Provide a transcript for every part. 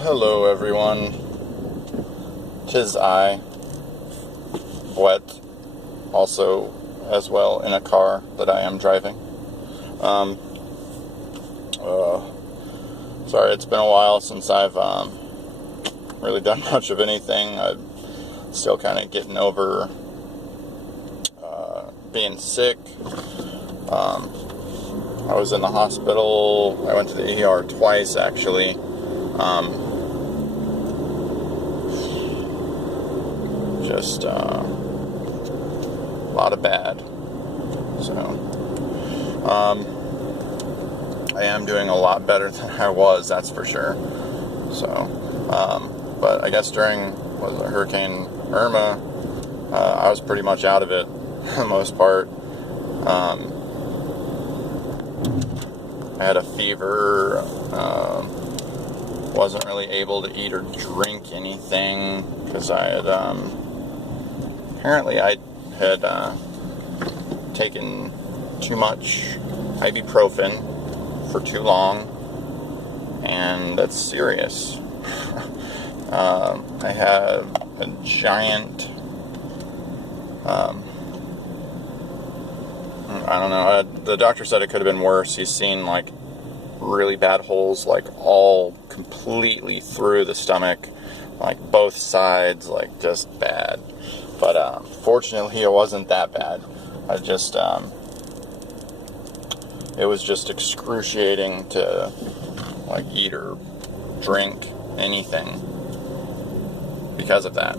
hello everyone. 'Tis I, Bwett, also as well in a car that I am driving. Sorry, it's been a while since I've really done much of anything. I'm still kind of getting over being sick. I was in the hospital. I went to the ER twice, actually. Just a lot of bad. So, I am doing a lot better than I was, that's for sure. So, but I guess during Hurricane Irma, I was pretty much out of it for the most part. I had a fever, wasn't really able to eat or drink anything because I had, apparently I had taken too much ibuprofen for too long, and that's serious. I had a giant, I don't know, the doctor said it could have been worse. He's seen like really bad holes, like all completely through the stomach, like both sides, like just bad. But fortunately it wasn't that bad. I just, it was just excruciating to like eat or drink anything because of that.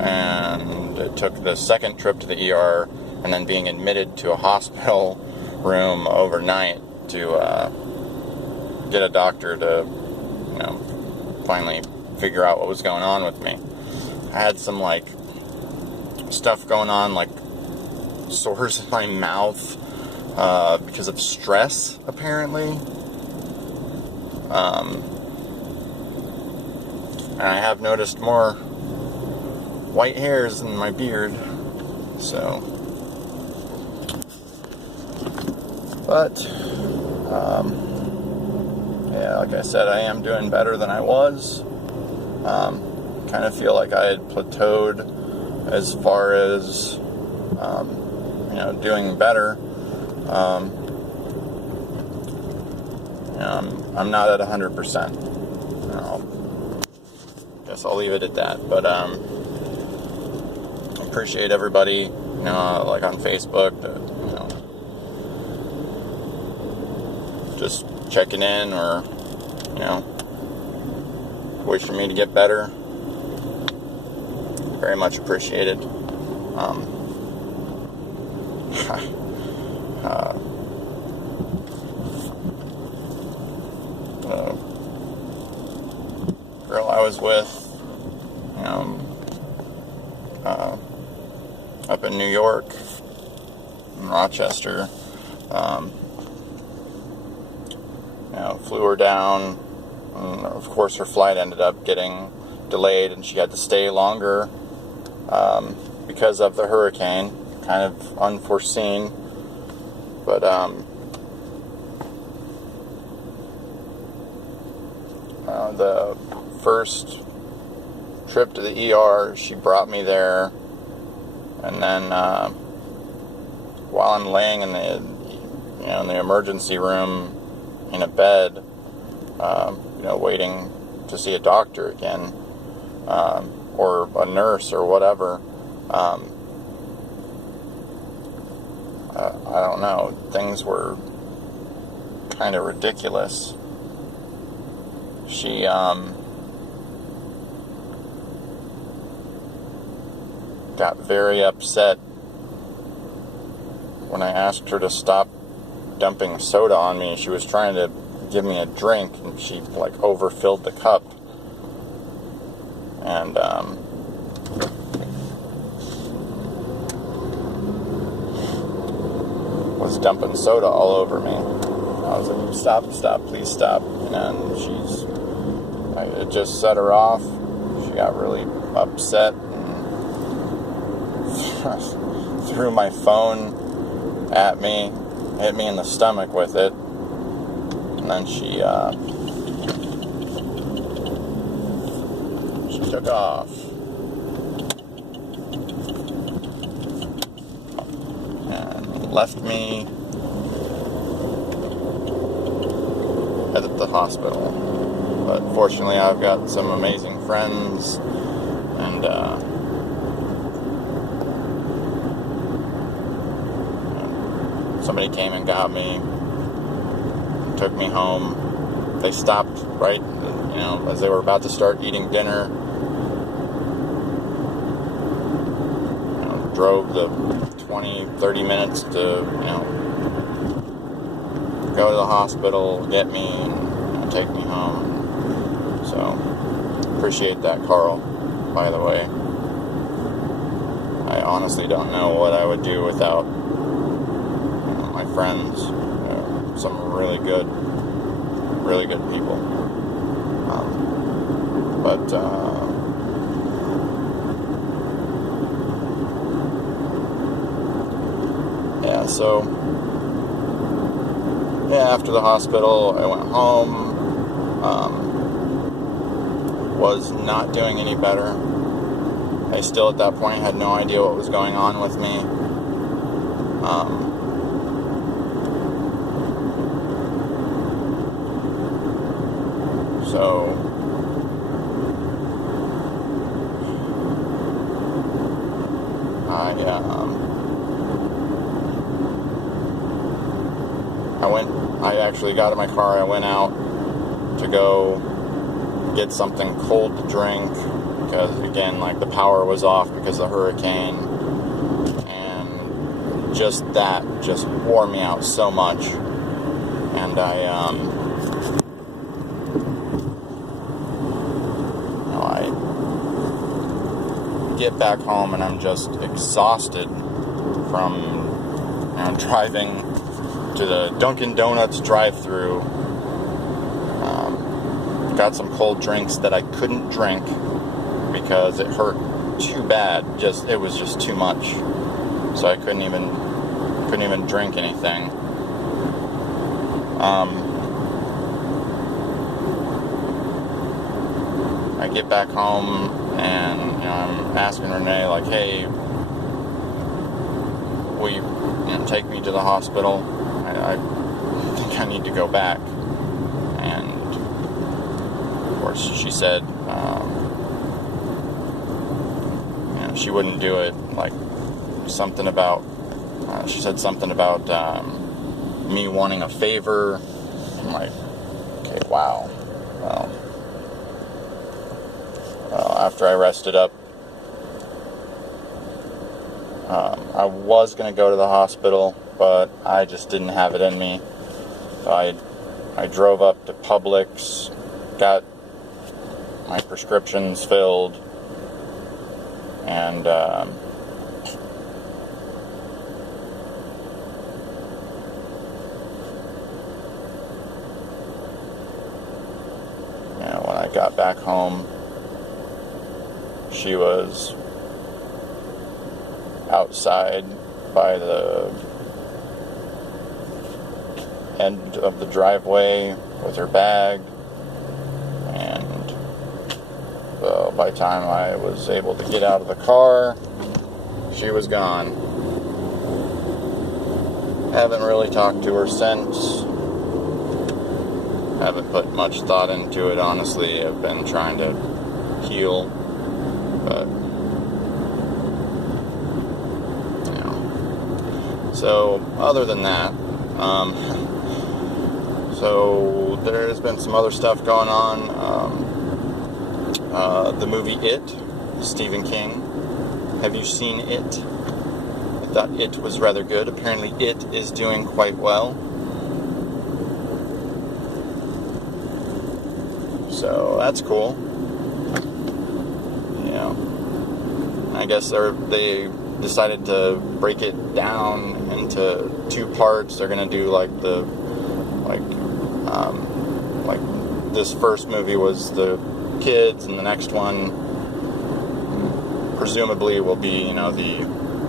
And it took the second trip to the ER and then being admitted to a hospital room overnight to get a doctor to, finally figure out what was going on with me. I had some like stuff going on, like sores in my mouth because of stress, apparently. And I have noticed more white hairs in my beard, so. But, yeah, like I said, I am doing better than I was. Kind of feel like I had plateaued as far as, doing better. I'm not at 100%. Guess I'll leave it at that. But appreciate everybody, like on Facebook, just checking in or, wishing me to get better. Very much appreciated. The girl I was with, up in New York, in Rochester, flew her down, and of course her flight ended up getting delayed and she had to stay longer because of the hurricane. Kind of unforeseen, but the first trip to the ER, she brought me there, and then while I'm laying in the in the emergency room in a bed, waiting to see a doctor again, or a nurse or whatever, I don't know, things were kind of ridiculous. She got very upset when I asked her to stop dumping soda on me. She was trying to give me a drink and she like overfilled the cup, and was dumping soda all over me. I was like, stop, please stop. And it just set her off. She got really upset and threw my phone at me, hit me in the stomach with it, and then she she took off. And left me at the hospital. But fortunately, I've got some amazing friends, and somebody came and got me, took me home. They stopped right, as they were about to start eating dinner. Drove the 20, 30 minutes to, go to the hospital, get me, and take me home. So, appreciate that, Carl, by the way. I honestly don't know what I would do without my friends. Some really good people. So after the hospital, I went home. Was not doing any better. I still, at that point, had no idea what was going on with me. So I actually got in my car, I went out to go get something cold to drink, because again, the power was off because of the hurricane, and just wore me out so much. And I get back home and I'm just exhausted from driving to the Dunkin' Donuts drive-thru. Got some cold drinks that I couldn't drink because it hurt too bad. It was just too much. So I couldn't even drink anything. I get back home and I'm asking Renee, hey, will you take me to the hospital? I think I need to go back. And of course she said she wouldn't do it. She said something about me wanting a favor. I'm like, okay, wow. Well, after I rested up, I was going to go to the hospital, but I just didn't have it in me. So I drove up to Publix, got my prescriptions filled, and when I got back home, she was outside by the end of the driveway with her bag, and by the time I was able to get out of the car, she was gone. Haven't really talked to her since. Haven't put much thought into it, honestly. I've been trying to heal, but so other than that, so there's been some other stuff going on. The movie It, Stephen King. Have you seen It? I thought It was rather good. Apparently It is doing quite well. So that's cool. I guess they decided to break it down into two parts. They're gonna do this first movie was the kids, and the next one presumably will be the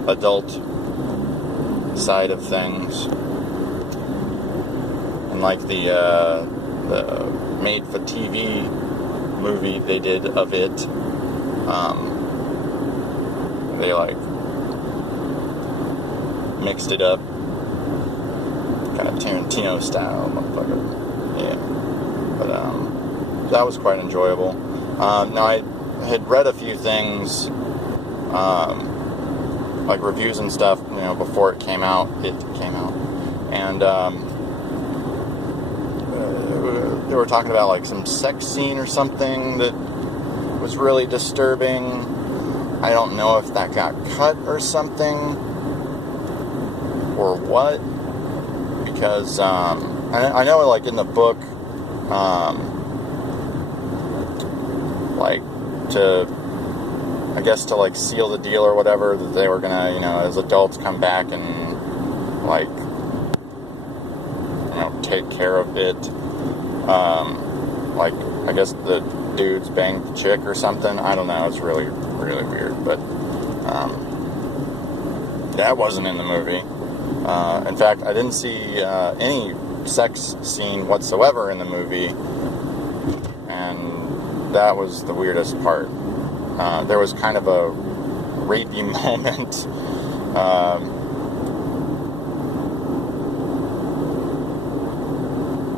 adult side of things, and the made for TV movie they did of It. They like mixed it up, kind of Tarantino style, motherfucker. Yeah, but that was quite enjoyable. Now I had read a few things, like reviews and stuff, before it came out. And they were talking about like some sex scene or something that was really disturbing. I don't know if that got cut or something, or what, because I know like in the book, like to like seal the deal or whatever, that they were gonna, as adults come back and like, take care of it. Like, I guess the dudes banged the chick or something. I don't know. It's really, really weird. But that wasn't in the movie. In fact, I didn't see any sex scene whatsoever in the movie. And that was the weirdest part. There was kind of a rapey moment.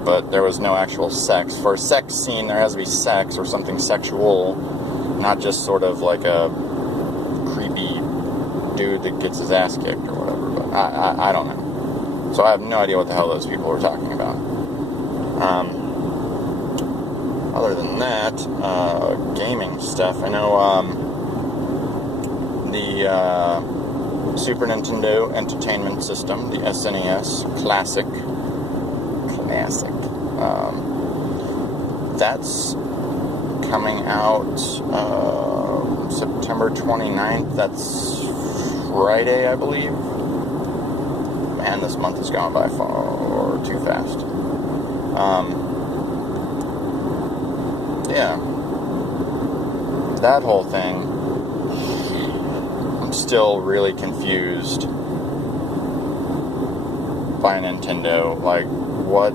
But there was no actual sex. For a sex scene, there has to be sex or something sexual, not just sort of like a creepy dude that gets his ass kicked or whatever. But I don't know. So I have no idea what the hell those people were talking about. Other than that, gaming stuff. I know the Super Nintendo Entertainment System, the SNES Classic. That's coming out September 29th. That's Friday, I believe. Man, this month has gone by far too fast. Yeah. That whole thing, I'm still really confused by Nintendo. Like, what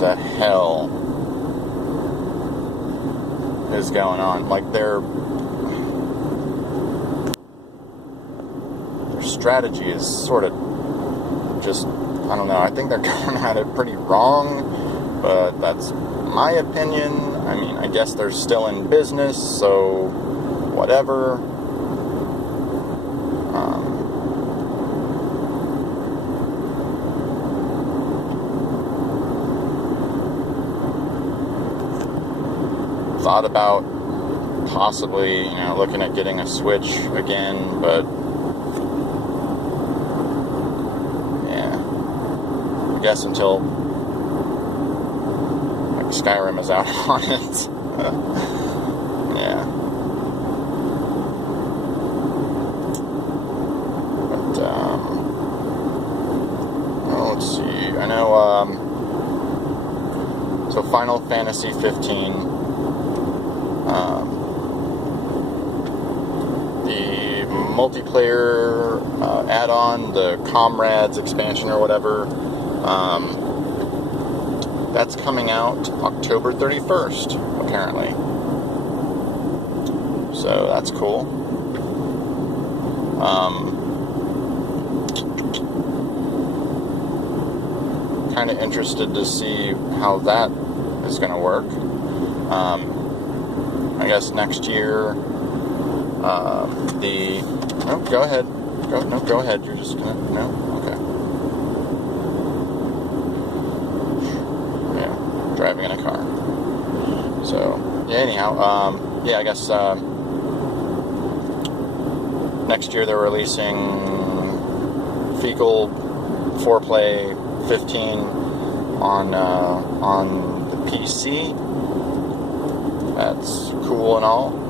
the hell is going on? Like, their strategy is sort of just, I don't know, I think they're going at it pretty wrong, but that's my opinion. I mean, I guess they're still in business, so whatever. Thought about possibly, looking at getting a Switch again, but yeah, I guess until like Skyrim is out on it. Yeah. But let's see. I know. So Final Fantasy 15. The multiplayer add-on, the Comrades expansion or whatever, that's coming out October 31st, apparently. So that's cool. Kind of interested to see how that is going to work. I guess next year, go ahead. Go ahead. You're just gonna, no? Okay. Yeah, driving in a car. So, yeah, anyhow, I guess, next year they're releasing Fecal 4Play 15 on the PC. That's cool and all.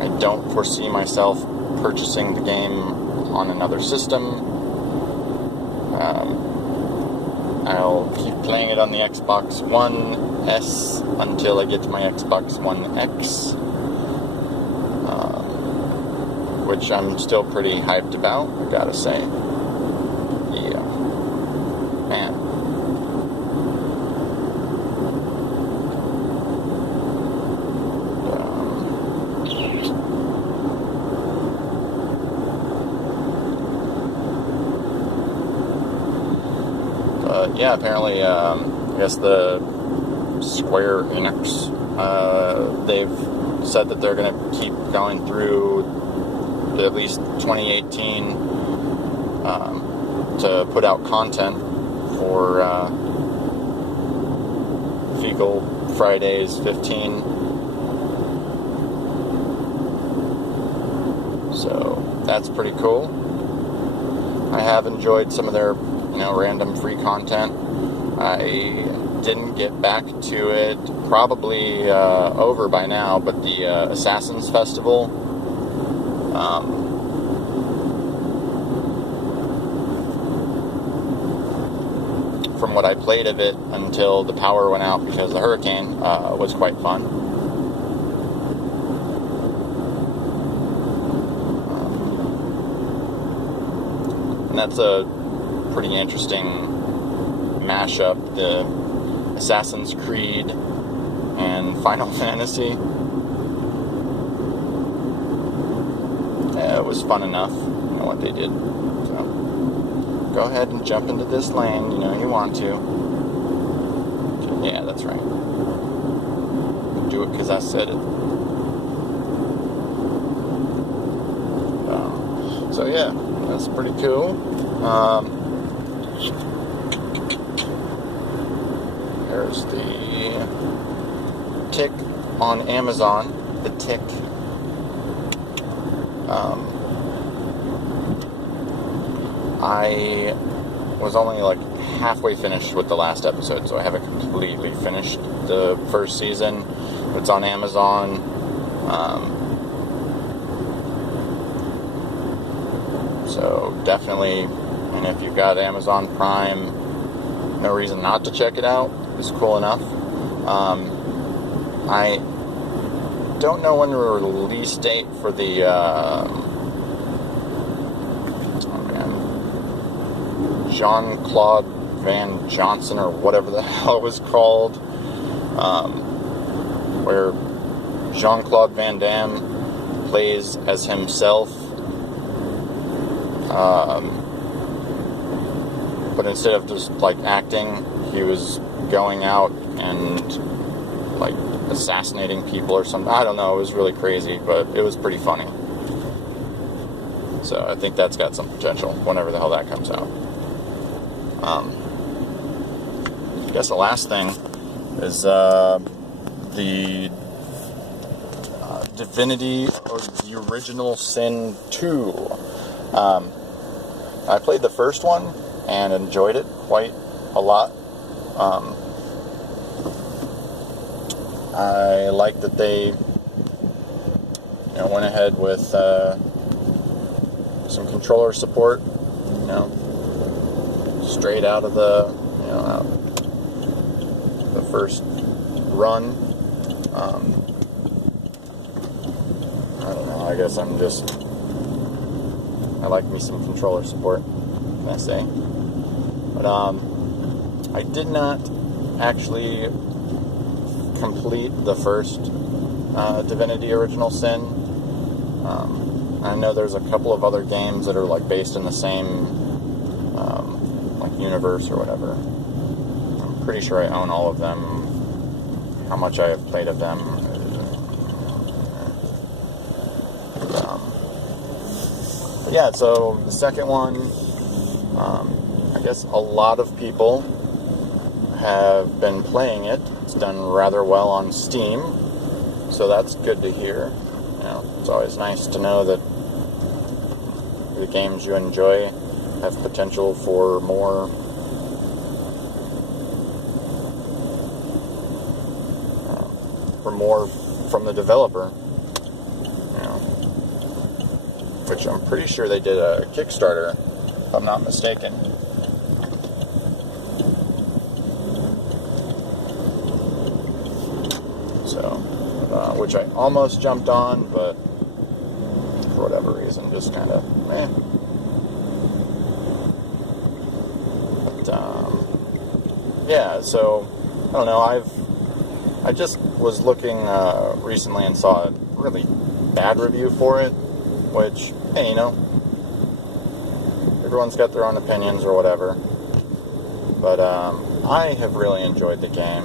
I don't foresee myself purchasing the game on another system. I'll keep playing it on the Xbox One S until I get to my Xbox One X, which I'm still pretty hyped about, I gotta say. Yeah. Man. But yeah, apparently, I guess the Square Enix, they've said that they're going to keep going through at least 2018 to put out content for Fecal Fridays 15. So that's pretty cool. I have enjoyed some of their, random free content. I didn't get back to it, probably over by now, but the Assassins Festival, from what I played of it until the power went out because of the hurricane, was quite fun. And that's a pretty interesting mashup, the Assassin's Creed and Final Fantasy. It was fun enough, what they did. So, go ahead and jump into this lane, you want to. Yeah, that's right. Do it because I said it. So yeah, that's pretty cool. There's the Tick on Amazon. The Tick. I was only like halfway finished with the last episode, so I haven't completely finished the first season. It's on Amazon. So definitely, and if you've got Amazon Prime, no reason not to check it out. It's cool enough. I don't know when the release date for the Jean-Claude Van Johnson, or whatever the hell it was called, where Jean-Claude Van Damme plays as himself, but instead of just like acting, he was going out and like assassinating people or something. I don't know, it was really crazy, but it was pretty funny. So I think that's got some potential whenever the hell that comes out. I guess the last thing is the Divinity or the Original Sin 2. I played the first one and enjoyed it quite a lot. I like that they went ahead with some controller support, straight out of the first run. I don't know, I guess I like me some controller support, can I say. But I did not actually complete the first Divinity Original Sin. I know there's a couple of other games that are like based in the same like universe or whatever. I'm pretty sure I own all of them. How much I have played of them. But yeah, so the second one, I guess a lot of people have been playing it. It's done rather well on Steam, so that's good to hear. It's always nice to know that the games you enjoy have potential for more from the developer. Which I'm pretty sure they did a Kickstarter, if I'm not mistaken. So, which I almost jumped on, but for whatever reason, just kind of, But, yeah, so, I don't know, I just was looking recently and saw a really bad review for it, which, hey, everyone's got their own opinions or whatever. But I have really enjoyed the game.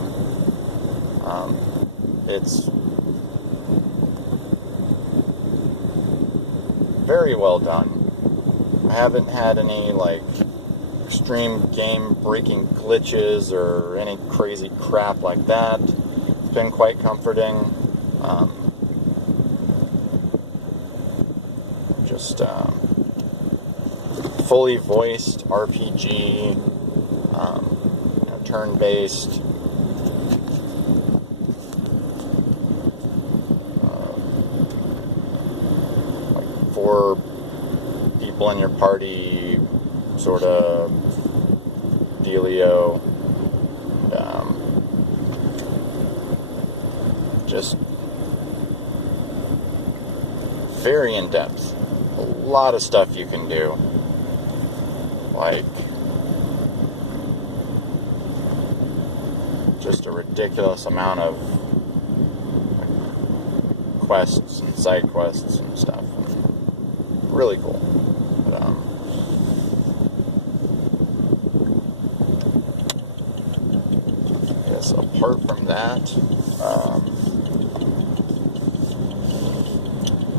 It's very well done. I haven't had any extreme game-breaking glitches or any crazy crap like that. It's been quite comforting. Just fully voiced RPG, turn-based. Like 4 people in your party, sort of dealio. Just very in-depth. A lot of stuff you can do. Like just a ridiculous amount of quests and side quests and stuff. Really cool. But, I guess apart from that,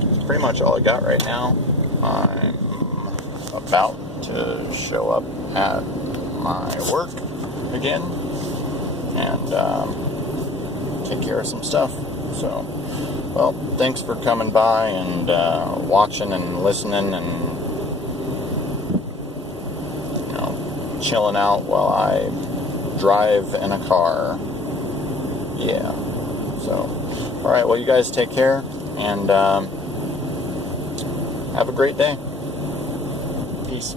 that's pretty much all I got right now. I'm about to show up at my work again and take care of some stuff. So, well, thanks for coming by and watching and listening and chilling out while I drive in a car. Yeah. So, all right. Well, you guys take care and have a great day. Peace.